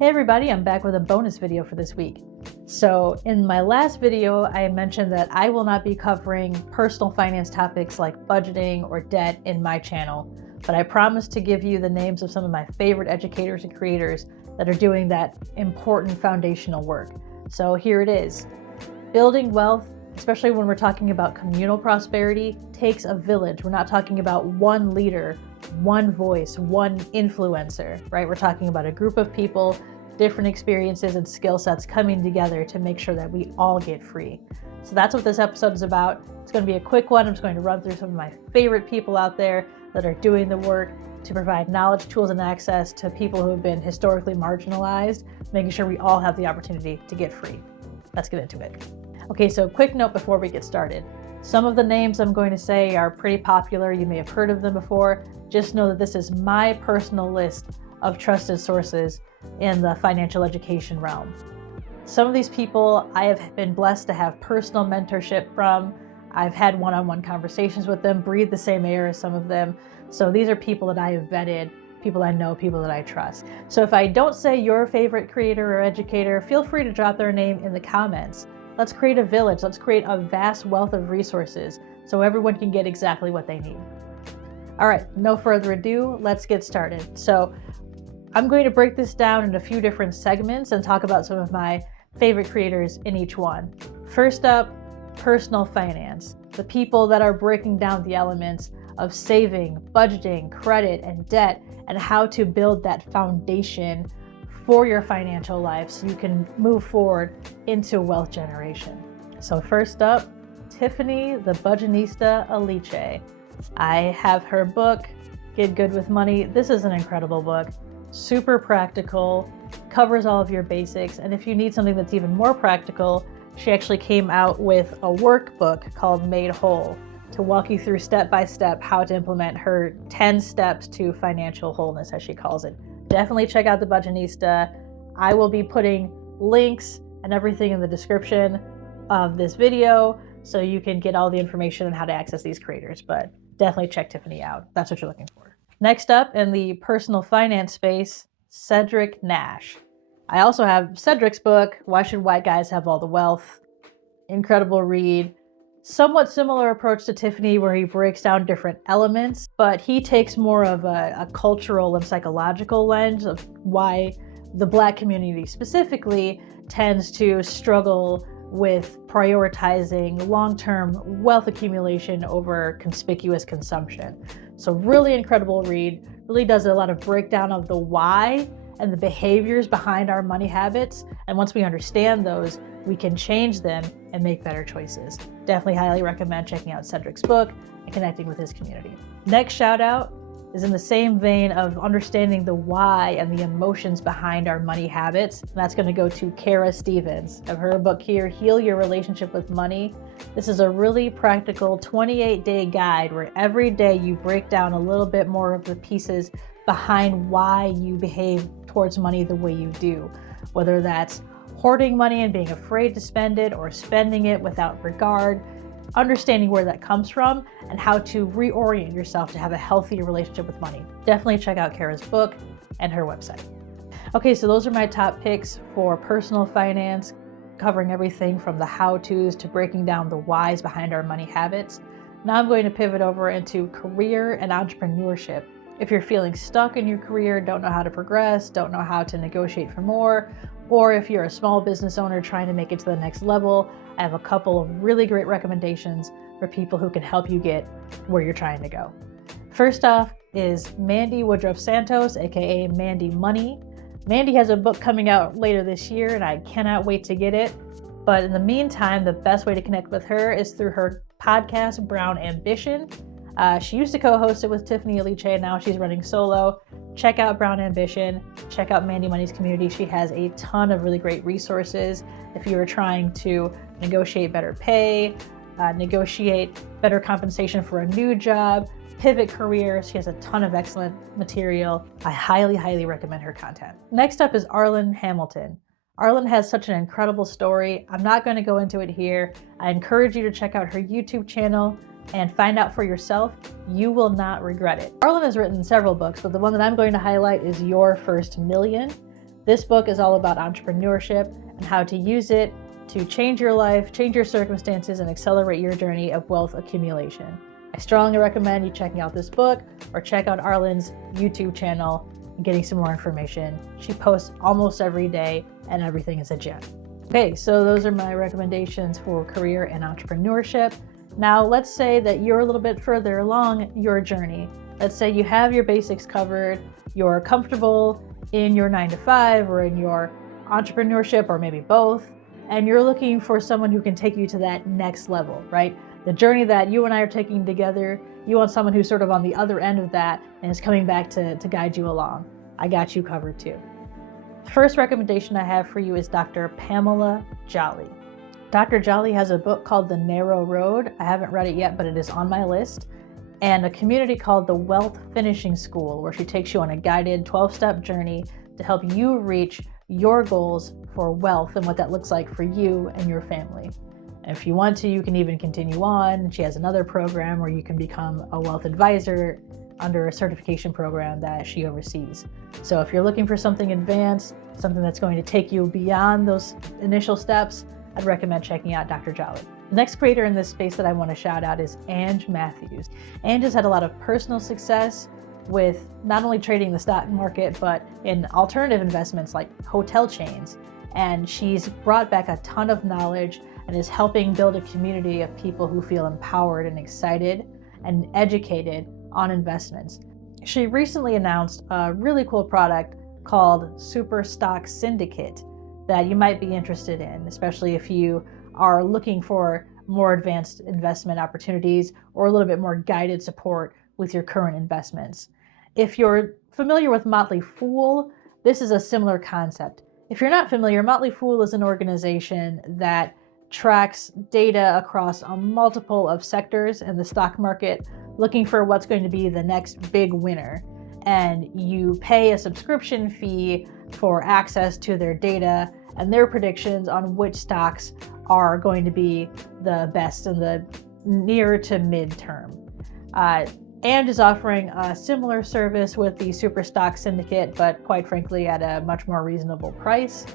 Hey everybody, I'm back with a bonus video for this week. So in my last video, I mentioned that I will not be covering personal finance topics like budgeting or debt in my channel, but I promised to give you the names of some of my favorite educators and creators that are doing that important foundational work. So here it is. Building wealth, especially when we're talking about communal prosperity, takes a village. We're not talking about one leader, one voice, one influencer, right? We're talking about a group of people, different experiences and skill sets coming together to make sure that we all get free. So that's what this episode is about. It's going to be a quick one. I'm just going to run through some of my favorite people out there that are doing the work to provide knowledge, tools, and access to people who have been historically marginalized, making sure we all have the opportunity to get free. Let's get into it. Okay, so quick note before we get started. Some of the names I'm going to say are pretty popular. You may have heard of them before. Just know that this is my personal list of trusted sources in the financial education realm. Some of these people I have been blessed to have personal mentorship from. I've had one-on-one conversations with them, breathe the same air as some of them. So these are people that I have vetted, people I know, people that I trust. So if I don't say your favorite creator or educator, feel free to drop their name in the comments. Let's create a village. Let's create a vast wealth of resources so everyone can get exactly what they need. All right, no further ado, let's get started. So I'm going to break this down into a few different segments and talk about some of my favorite creators in each one. First up, personal finance, the people that are breaking down the elements of saving, budgeting, credit, and debt, and how to build that foundation for your financial life so you can move forward into wealth generation. So first up, Tiffany the Budgetnista Aliche. I have her book, Get Good with Money. This is an incredible book, super practical, covers all of your basics. And if you need something that's even more practical, she actually came out with a workbook called Made Whole to walk you through step by step how to implement her 10 steps to financial wholeness, as she calls it. Definitely check out the Budgetnista. I will be putting links and everything in the description of this video so you can get all the information on how to access these creators, but definitely check Tiffany out. That's what you're looking for. Next up in the personal finance space, Cedric Nash. I also have Cedric's book, Why Should White Guys Have All the Wealth? Incredible read. Somewhat similar approach to Tiffany where he breaks down different elements, but he takes more of a cultural and psychological lens of why the Black community specifically tends to struggle with prioritizing long-term wealth accumulation over conspicuous consumption. So really incredible read, really does a lot of breakdown of the why and the behaviors behind our money habits. And once we understand those, we can change them and make better choices. Definitely highly recommend checking out Cedric's book and connecting with his community. Next shout out is in the same vein of understanding the why and the emotions behind our money habits. And that's going to go to Kara Stevens of her book here, Heal Your Relationship with Money. This is a really practical 28-day guide where every day you break down a little bit more of the pieces behind why you behave towards money the way you do, whether that's hoarding money and being afraid to spend it or spending it without regard, understanding where that comes from and how to reorient yourself to have a healthier relationship with money. Definitely check out Kara's book and her website. Okay, so those are my top picks for personal finance, covering everything from the how-tos to breaking down the whys behind our money habits. Now I'm going to pivot over into career and entrepreneurship. If you're feeling stuck in your career, don't know how to progress, don't know how to negotiate for more, or if you're a small business owner trying to make it to the next level, I have a couple of really great recommendations for people who can help you get where you're trying to go. First off is Mandy Woodruff Santos, aka Mandy Money. Mandy has a book coming out later this year and I cannot wait to get it. But in the meantime, the best way to connect with her is through her podcast, Brown Ambition. She used to co-host it with Tiffany Aliche, and now she's running solo. Check out Brown Ambition, check out Mandy Money's community. She has a ton of really great resources if you are trying to negotiate better pay, negotiate better compensation for a new job, pivot careers. She has a ton of excellent material. I highly, highly recommend her content. Next up is Arlen Hamilton. Arlen has such an incredible story. I'm not going to go into it here. I encourage you to check out her YouTube channel and find out for yourself. You will not regret it. Arlen has written several books, but the one that I'm going to highlight is Your First Million. This book is all about entrepreneurship and how to use it to change your life, change your circumstances, and accelerate your journey of wealth accumulation. I strongly recommend you checking out this book or check out Arlen's YouTube channel and getting some more information. She posts almost every day and everything is a gem. Okay, so those are my recommendations for career and entrepreneurship. Now, let's say that you're a little bit further along your journey. Let's say you have your basics covered, you're comfortable in your 9-to-5 or in your entrepreneurship or maybe both, and you're looking for someone who can take you to that next level, right? The journey that you and I are taking together, you want someone who's sort of on the other end of that and is coming back to guide you along. I got you covered too. The first recommendation I have for you is Dr. Pamela Jolly. Dr. Jolly has a book called The Narrow Road. I haven't read it yet, but it is on my list. And a community called the Wealth Finishing School, where she takes you on a guided 12-step journey to help you reach your goals for wealth and what that looks like for you and your family. And if you want to, you can even continue on. She has another program where you can become a wealth advisor under a certification program that she oversees. So if you're looking for something advanced, something that's going to take you beyond those initial steps, I'd recommend checking out Dr. Jolly. The next creator in this space that I want to shout out is Ange Matthews. Ange has had a lot of personal success with not only trading the stock market, but in alternative investments like hotel chains. And she's brought back a ton of knowledge and is helping build a community of people who feel empowered and excited and educated on investments. She recently announced a really cool product called Super Stock Syndicate that you might be interested in, especially if you are looking for more advanced investment opportunities or a little bit more guided support with your current investments. If you're familiar with Motley Fool, this is a similar concept. If you're not familiar, Motley Fool is an organization that tracks data across a multiple of sectors in the stock market, looking for what's going to be the next big winner. And you pay a subscription fee for access to their data and their predictions on which stocks are going to be the best in the near to midterm. And is offering a similar service with the Super Stock Syndicate, but quite frankly at a much more reasonable price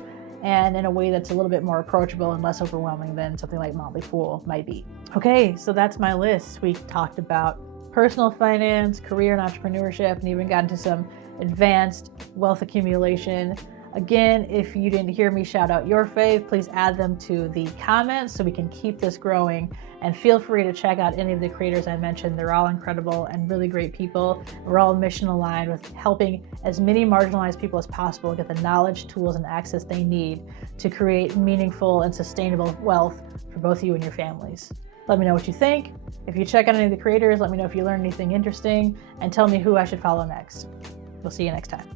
and in a way that's a little bit more approachable and less overwhelming than something like Motley Fool might be. Okay, so that's my list. We talked about personal finance, career and entrepreneurship, and even got into some advanced wealth accumulation. Again, if you didn't hear me shout out your fave, please add them to the comments so we can keep this growing. And feel free to check out any of the creators I mentioned. They're all incredible and really great people. We're all mission aligned with helping as many marginalized people as possible get the knowledge, tools, and access they need to create meaningful and sustainable wealth for both you and your families. Let me know what you think. If you check out any of the creators, let me know if you learned anything interesting and tell me who I should follow next. We'll see you next time.